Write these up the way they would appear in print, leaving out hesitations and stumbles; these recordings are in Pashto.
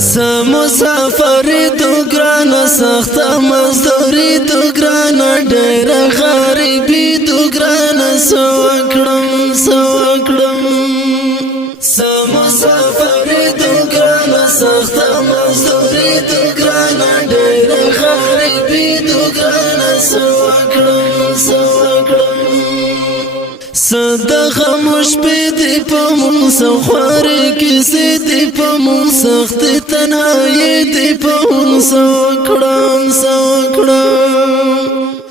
مسافری تو گرانا سخت مزدوری تو گرانا ډیر غریبی تو گرانا سوکړم مسافری تو گرانا سخت مزدوری تو گرانا ډیر غریبی تو گرانا سوکړم صدا خاموش پیدی پا مون سوخواری کسی دی پا مون سخت تنهایی دی پا مون سوکڑم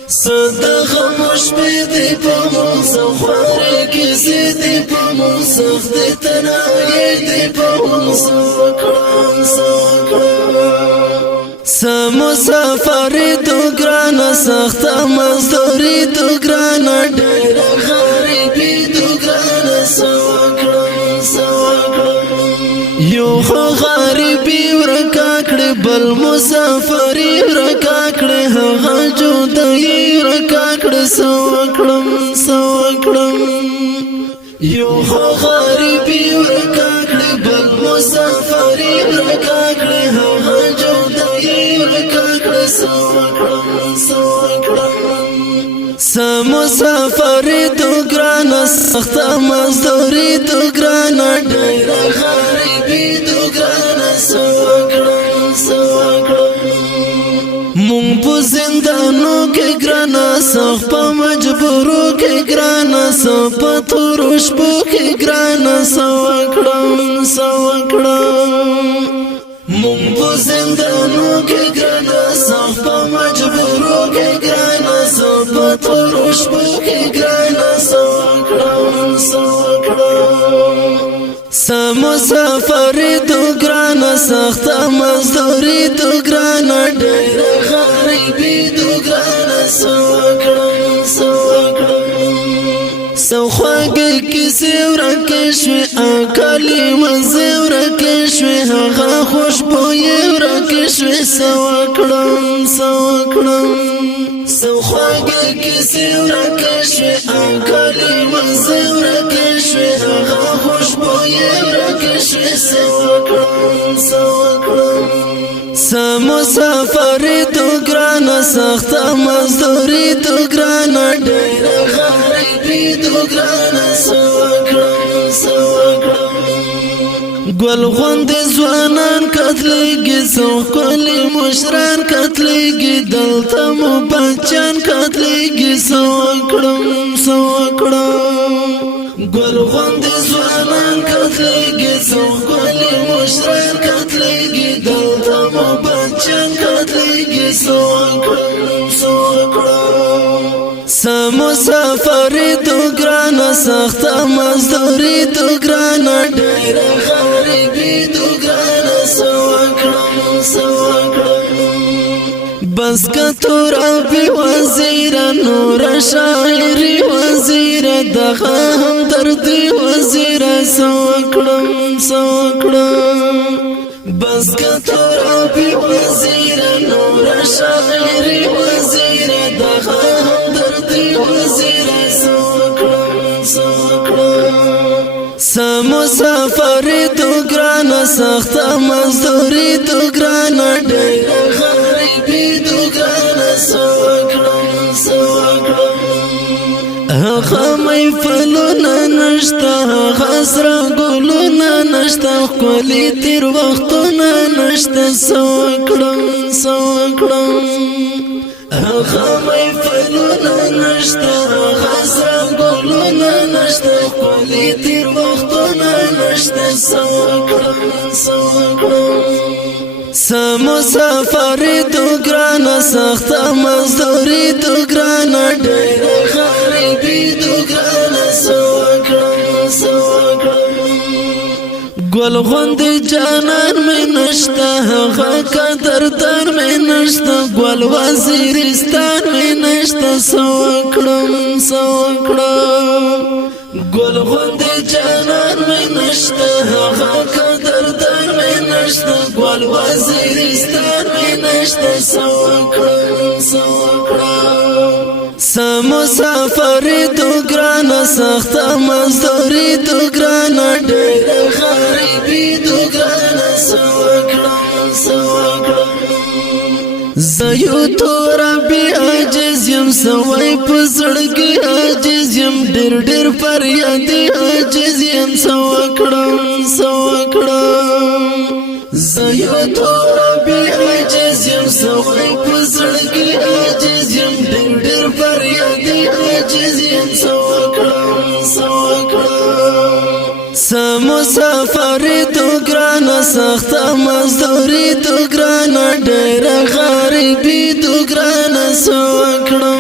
صدا خاموش پیدی پا مون سوخواری کسی دی پا مون سخت تنهایی دی پا مون سوکڑم مسافری تو گرانا سخت مزدوری تو گرانا ډیر غریبی تو گرانا سوکړم یو خو غریبی ورکا کړي بل مسافری ورکا کړي هغه جدائی ورکا کړي سوکړم یو خو غریبی ورکا کړي بل مسافری ورکا کړي هغه مسافری تو گرانا سخت مزدوری تو گرانا ډیر غریبی تو گرانا سوکړم مونږ په زندانو کې گرانا سخت په مجبورو کې گرانا سخت په تورو شپو کې گرانا سوکړم مونږ په زندانو کې گرانا سخت په مجبورو کې گرانا سخت په تورو شپو کې گرانا سوکړم مسافری تو گرانا سخت مزدوری تو گرانا ډیر غریبی تو گرانا سوکړم سوخواږي کیسې ورکې شوې اکالي مزې ورکې شوې هغه خوشبویې ورکې شوې سوکړم سوخواږي کیسې ورکې شوې اکالي مزې ورکې شوې هغه خوشبویې ورکې شوې سوکړم مسافری تو گرانا سخت مزدوری تو گرانا ډیر غریبی تو گرانا سوکړم ګل غوند ځوانان کتلېږي سوکلي مشران کتلېږي دلته مو بچان کتلېږي سوکړم ګل غوند ځوانان کتلېږي سوکلي مشران کتلېږي دلته مو بچان کتلېږي سوکړم مسافری تو گرانا سخت مزدوری تو گرانا ډیر غریبی تو گرانا سوکړم بس کتور ابي وزیر نور شاعري وزیر دغه هم دردي وزیر سوکړم بس کتور ابي وزیر نور شاعري وزیر دغه هم دردي وزیر سوکړم مسافری تو گرانا سخت مزدوری تو گرانا ډیر غریبی تو گرانا سوکړم هغه محفلونه نشته هغه سره ګلونه نشته ښکلي تیر وختونه نشته سوکړم هغه محفلونه نشته هغه سره ګلونه نشته ښکلي تیر وختونه نشته سوکړم مسافری تو گرانا سخت مزدوری تو گرانا ډیر غریبی تو گرانا سوکړم ګل غوند جانان مې نشته هغه قدردان مې نشته ګل وزیرستان مې نشته سوکړم ګل غوند جانان مې نشته هغه قدردان مې نشته ګل وزیرستان مې نشته سوکړم مسافری تو گرانا سخت مزدوری تو گرانا ډیر غریبی تو گرانا سوکړم زیو تورا بی عاجز یم سوای پزړګي عاجز یم ډېر ډېر فریاد عاجز یم سوکړم زیو تورا بی عاجز یم سوای پزړګي عاجز یم ډېر ډېر فریاد عاجز یم سوکړم مسافر تو ګرانه سخت مزدوري تو ګرانه ډېر غریبي تو ګرانه سوکړم